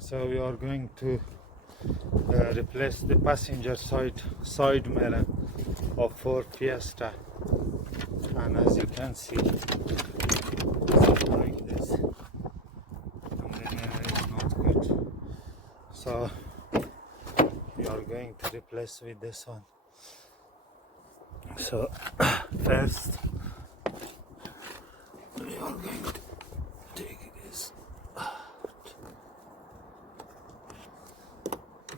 So we are going to replace the passenger side mirror of Ford Fiesta, and as you can see, it's like this, and the mirror is not good. So we are going to replace with this one. So first we are going to take this out,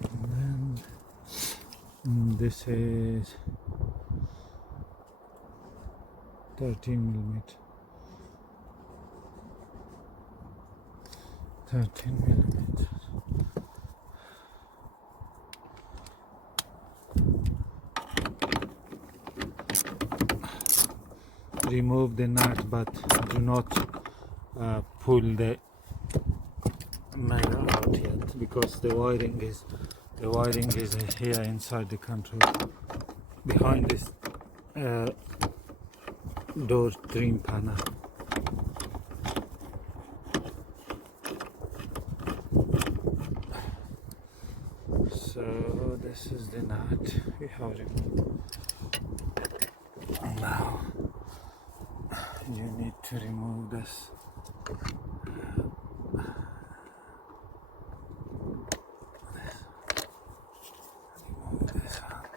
and then this is 13mm. 13mm. Remove the nut, but do not pull the mirror out yet, because the wiring is here inside the control, behind this door trim panel. So this is the nut we have removed. Now you need to remove this. Remove this one.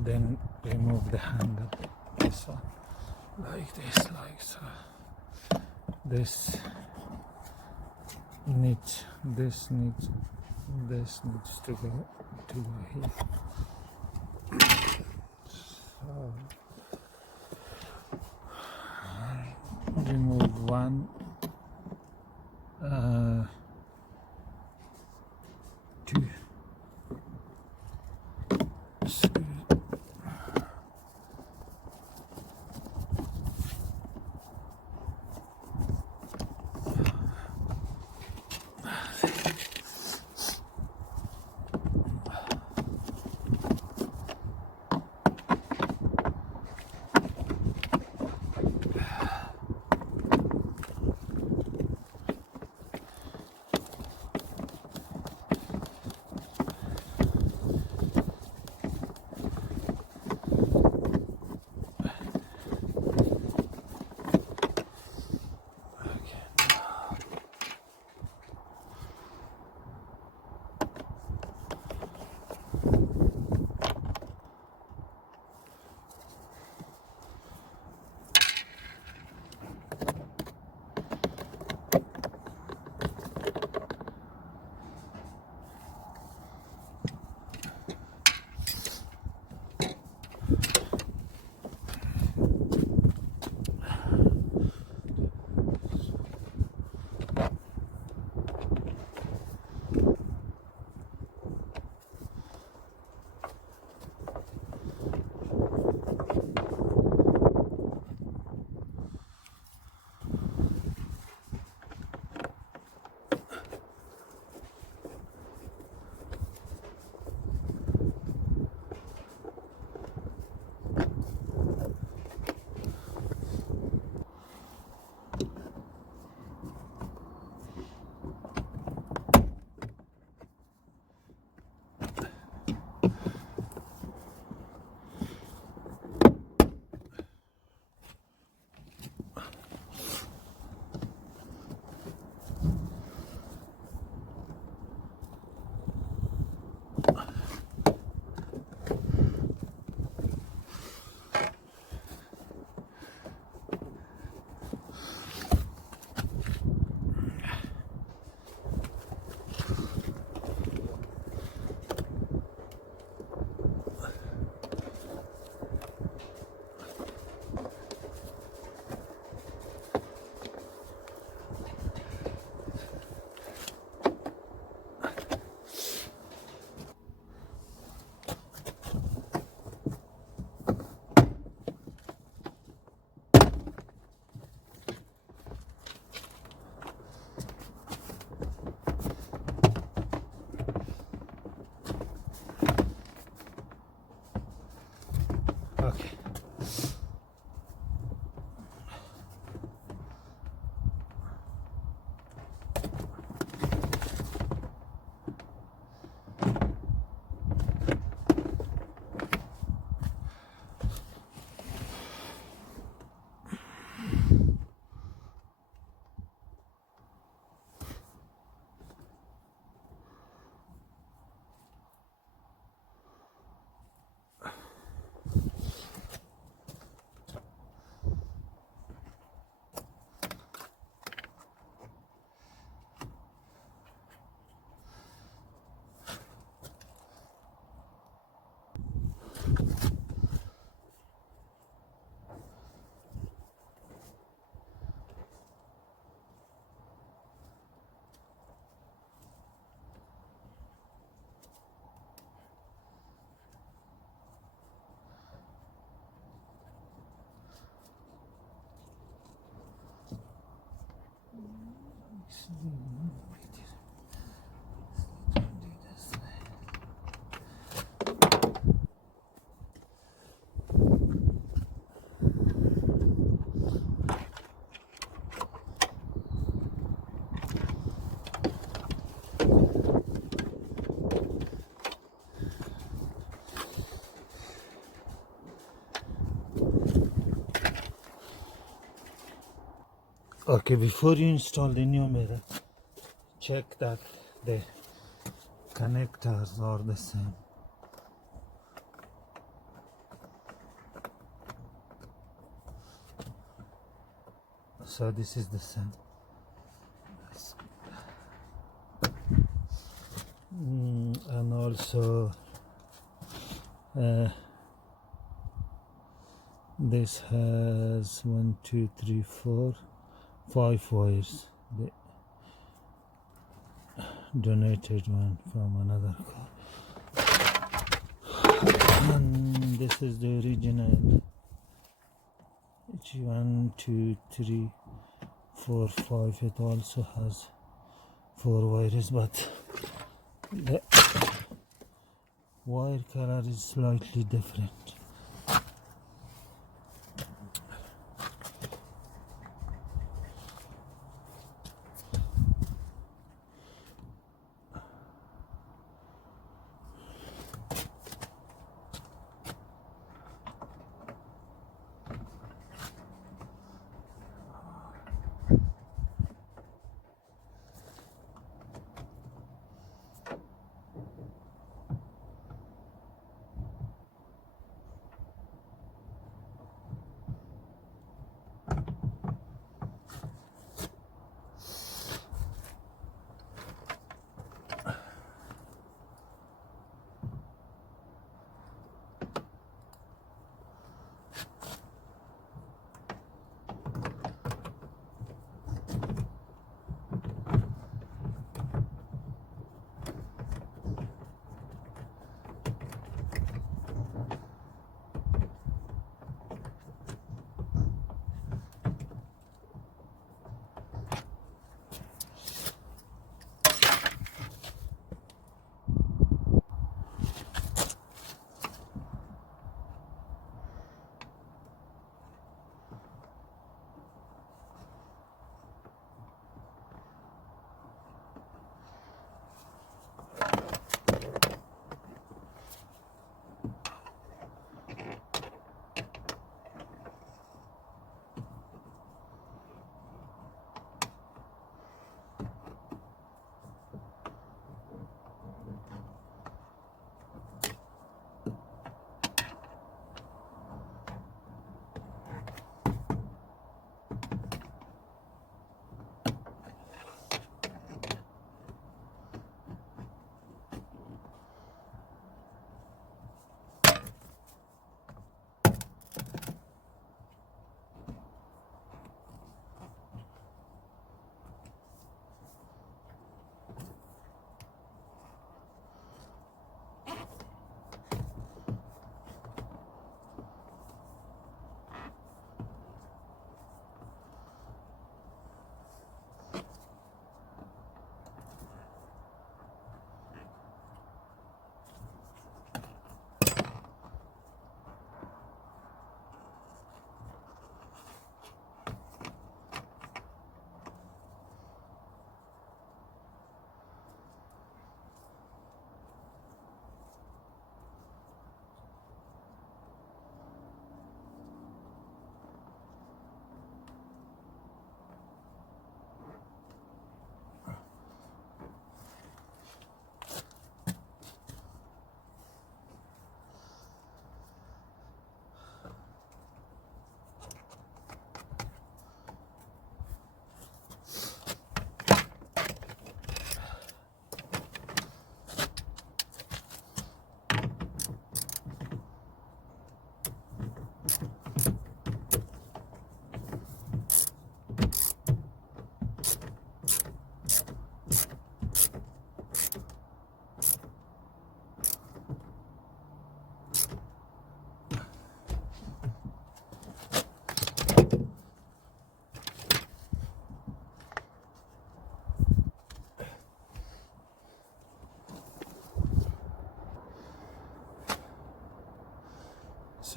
Then remove the handle, this one, like this, like so. This needs to go here. So remove one, two. Okay, before you install the new mirror, check that the connectors are the same. So this is the same. And also this has 1, 2, 3, 4, 5 wires. The donated one from another car. And this is the original. It's 1, 2, 3, 4, 5. It also has 4 wires, but the wire color is slightly different.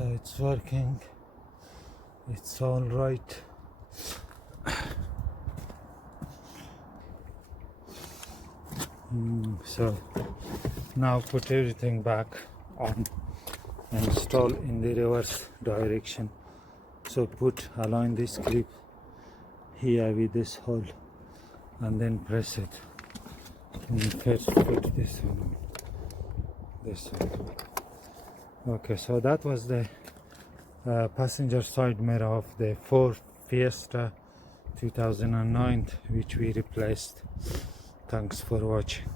so it's working, it's all right. So now put everything back on, install in the reverse direction. So align this clip here with this hole and then press it. First put this one, this one. Okay, so that was the passenger side mirror of the Ford Fiesta 2009, which we replaced. Thanks for watching.